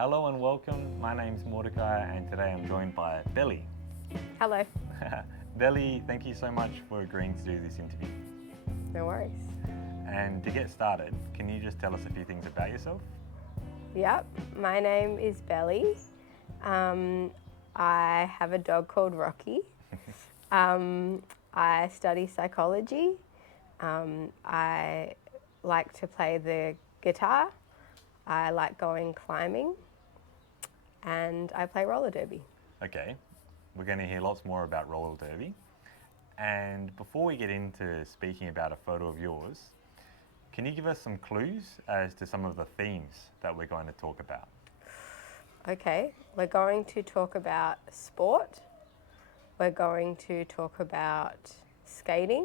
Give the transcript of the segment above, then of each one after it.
Hello and welcome. My name's Mordecai and today I'm joined by Bellie. Hello. Bellie, thank you so much for agreeing to do this interview. No worries. And to get started, can you just tell us a few things about yourself? Yep, my name is Bellie. I have a dog called Rocky. I study psychology. I like to play the guitar. I like going climbing. And I play roller derby. Okay, we're going to hear lots more about roller derby. And before we get into speaking about a photo of yours, can you give us some clues as to some of the themes that we're going to talk about? Okay, we're going to talk about sport. We're going to talk about skating.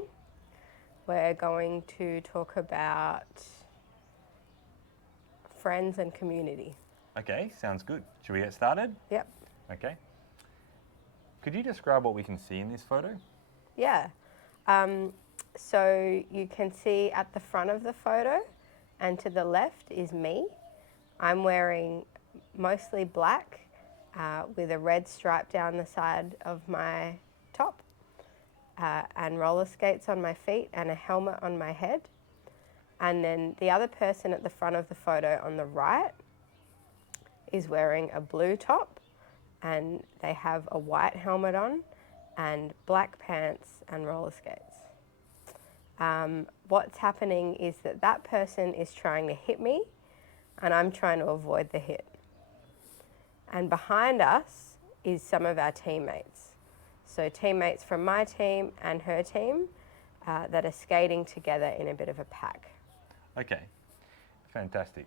We're going to talk about friends and community. Okay, sounds good. Should we get started? Yep. Okay. Could you describe what we can see in this photo? Yeah. So you can see at the front of the photo and to the left is me. I'm wearing mostly black with a red stripe down the side of my top and roller skates on my feet and a helmet on my head. And then the other person at the front of the photo on the right is wearing a blue top and they have a white helmet on and black pants and roller skates. What's happening is that person is trying to hit me and I'm trying to avoid the hit. And behind us is some of our teammates. So teammates from my team and her team that are skating together in a bit of a pack. Okay, fantastic.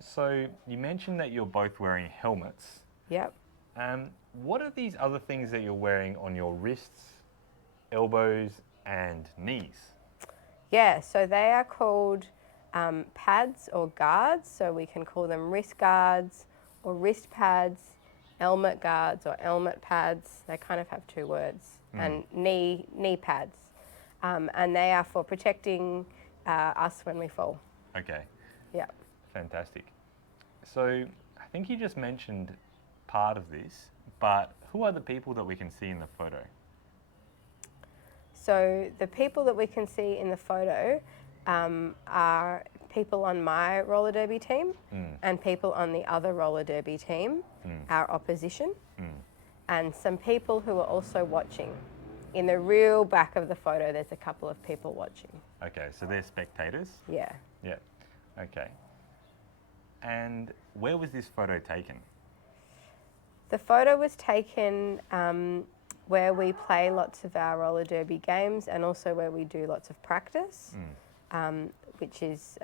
So you mentioned that you're both wearing helmets. Yep. What are these other things that you're wearing on your wrists, elbows, and knees? Yeah, so they are called pads or guards. So we can call them wrist guards or wrist pads, helmet guards or helmet pads. They kind of have two words. And knee pads. And they are for protecting us when we fall. Okay. Yeah. Fantastic. So I think you just mentioned part of this, but who are the people that we can see in the photo? So the people that we can see in the photo are people on my roller derby team and people on the other roller derby team, our opposition, and some people who are also watching. In the real back of the photo, there's a couple of people watching. Okay, so they're spectators? Yeah. Yeah. Okay. And where was this photo taken? The photo was taken where we play lots of our roller derby games and also where we do lots of practice, which is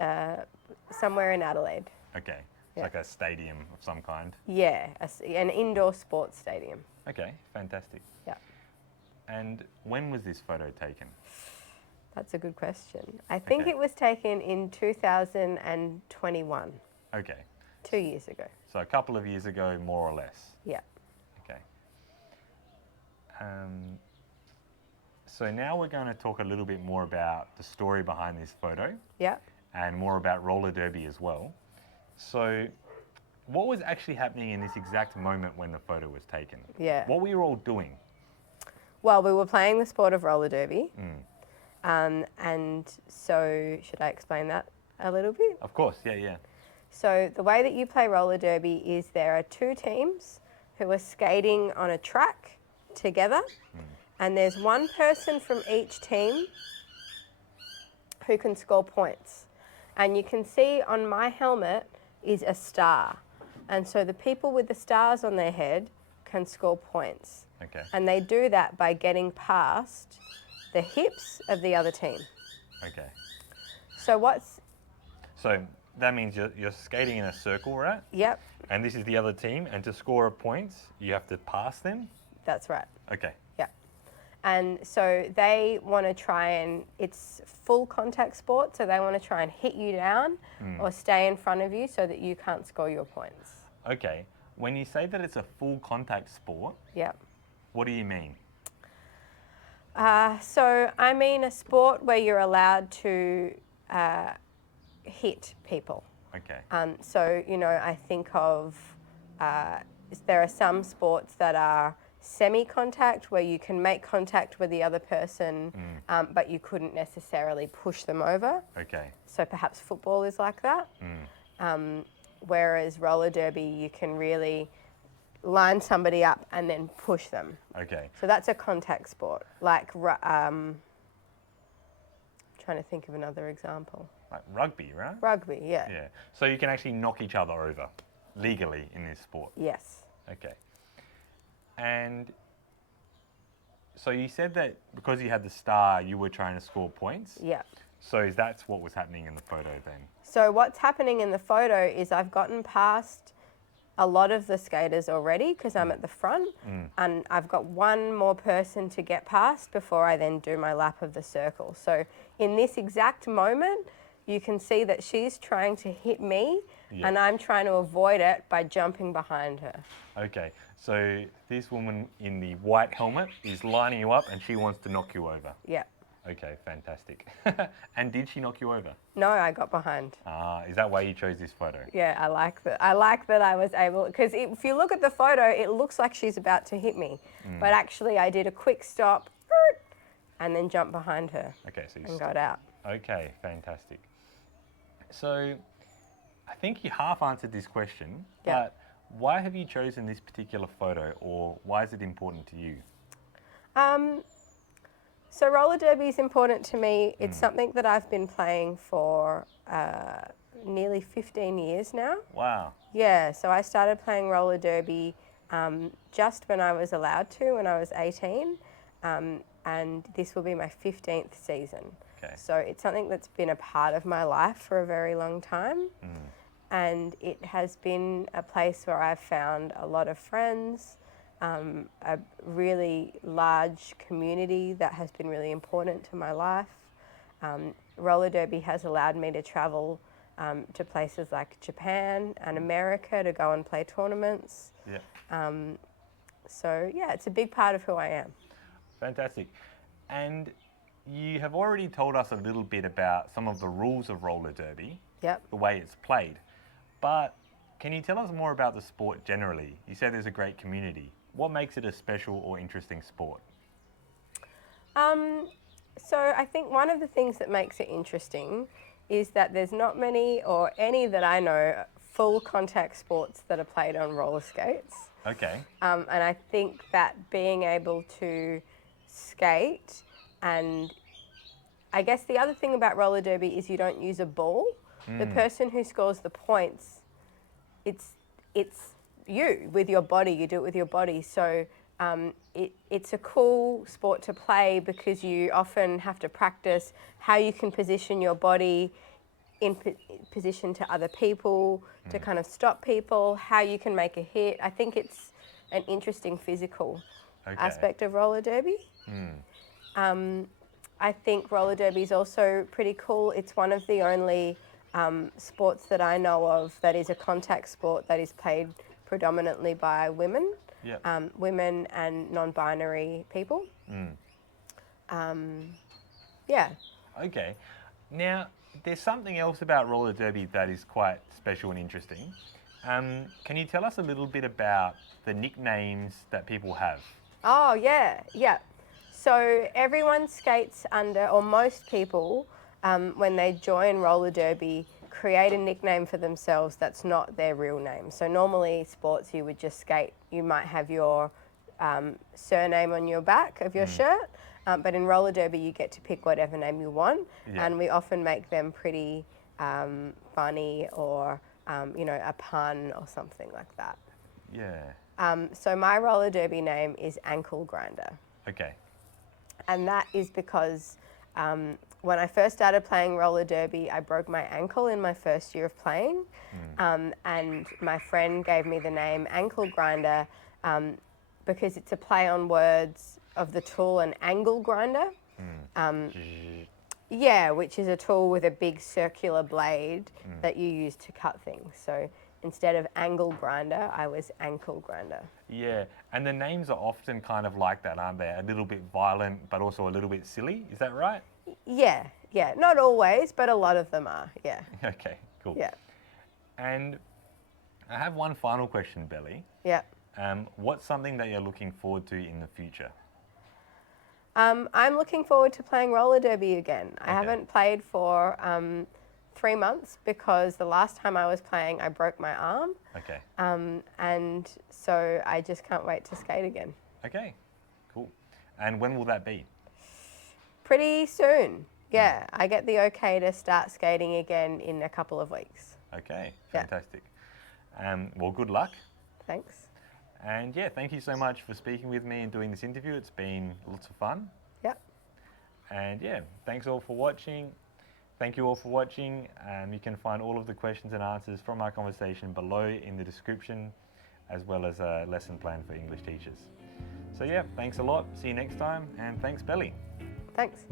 somewhere in Adelaide. Okay, it's like a stadium of some kind. Yeah, an indoor sports stadium. Okay, fantastic. Yeah. And when was this photo taken? That's a good question. I think it was taken in 2021. Okay. 2 years ago. So a couple of years ago, more or less. Yeah. Okay. So now we're going to talk a little bit more about the story behind this photo. Yeah. And more about roller derby as well. So what was actually happening in this exact moment when the photo was taken? Yeah. What were you all doing? Well, we were playing the sport of roller derby. And so should I explain that a little bit? Of course, yeah. So the way that you play roller derby is there are two teams who are skating on a track together and there's one person from each team who can score points. And you can see on my helmet is a star. And so the people with the stars on their head can score points. Okay. And they do that by getting past the hips of the other team. Okay. So that means you're skating in a circle, right? Yep. And this is the other team, and to score a point, you have to pass them? That's right. Okay. Yeah. And so they want to try and, it's full contact sport, so they want to try and hit you down or stay in front of you so that you can't score your points. Okay. When you say that it's a full contact sport, Yep. what do you mean? So I mean a sport where you're allowed to hit people. Okay. So, I think of there are some sports that are semi-contact, where you can make contact with the other person, but you couldn't necessarily push them over. Okay. So perhaps football is like that. Whereas roller derby, you can really line somebody up and then push them. Okay. So that's a contact sport. Like, trying to think of another example. Like rugby, right? Rugby, yeah. Yeah. So you can actually knock each other over legally in this sport. Yes. Okay. And so you said that because you had the star, you were trying to score points. Yeah. So that's what was happening in the photo then? So what's happening in the photo is I've gotten past a lot of the skaters already because I'm at the front, and I've got one more person to get past before I then do my lap of the circle. So in this exact moment, you can see that she's trying to hit me, and I'm trying to avoid it by jumping behind her. Okay, so this woman in the white helmet is lining you up and she wants to knock you over. Yeah. Okay, fantastic. And did she knock you over? No, I got behind. Is that why you chose this photo? Yeah, I like that. I like that I was able, because if you look at the photo, it looks like she's about to hit me. But actually I did a quick stop and then jumped behind her. Okay, so you and got out. Okay, fantastic. So I think you half answered this question, but why have you chosen this particular photo, or why is it important to you? So roller derby is important to me. It's something that I've been playing for nearly 15 years now. Wow. Yeah, so I started playing roller derby just when I was allowed to, when I was 18, and this will be my 15th season. Okay. So it's something that's been a part of my life for a very long time, and it has been a place where I've found a lot of friends, a really large community that has been really important to my life. Roller derby has allowed me to travel to places like Japan and America to go and play tournaments. Yeah. So yeah, it's a big part of who I am. Fantastic. And you have already told us a little bit about some of the rules of roller derby, the way it's played. But can you tell us more about the sport generally? You said there's a great community. What makes it a special or interesting sport? So I think one of the things that makes it interesting is that there's not many, or any that I know, full contact sports that are played on roller skates. Okay. And I think that being able to skate, and I guess the other thing about roller derby is you don't use a ball. The person who scores the points, it's you with your body. You do it with your body. So it's a cool sport to play because you often have to practice how you can position your body in position to other people, to kind of stop people, how you can make a hit. I think it's an interesting physical aspect of roller derby. I think roller derby is also pretty cool. It's one of the only sports that I know of that is a contact sport that is played predominantly by women, women and non-binary people. Yeah. Okay. Now, there's something else about roller derby that is quite special and interesting. Can you tell us a little bit about the nicknames that people have? Oh, yeah. So everyone skates under, or most people, when they join roller derby, create a nickname for themselves that's not their real name. So normally sports you would just skate, you might have your surname on your back of your shirt, but in roller derby you get to pick whatever name you want, and we often make them pretty funny, or a pun or something like that. Yeah. So my roller derby name is Ankle Grinder. Okay. And that is because when I first started playing roller derby, I broke my ankle in my first year of playing, and my friend gave me the name Ankle Grinder because it's a play on words of the tool an angle grinder. Yeah, which is a tool with a big circular blade that you use to cut things. So instead of angle grinder, I was Ankle Grinder. Yeah, and the names are often kind of like that, aren't they? A little bit violent, but also a little bit silly. Is that right? Yeah. Not always, but a lot of them are, yeah. Okay, cool. Yeah. And I have one final question, Bellie. Yeah. What's something that you're looking forward to in the future? I'm looking forward to playing roller derby again. I Okay. haven't played for 3 months because the last time I was playing, I broke my arm. Okay. And so I just can't wait to skate again. Okay, cool. And when will that be? Pretty soon. Yeah, I get the okay to start skating again in a couple of weeks. Okay, Yeah. fantastic. Well, good luck. Thanks. And yeah, thank you so much for speaking with me and doing this interview. It's been lots of fun. Yep. And yeah, thanks all for watching. Thank you all for watching. You can find all of the questions and answers from our conversation below in the description, as well as a lesson plan for English teachers. So yeah, thanks a lot. See you next time. And thanks, Bellie. Thanks.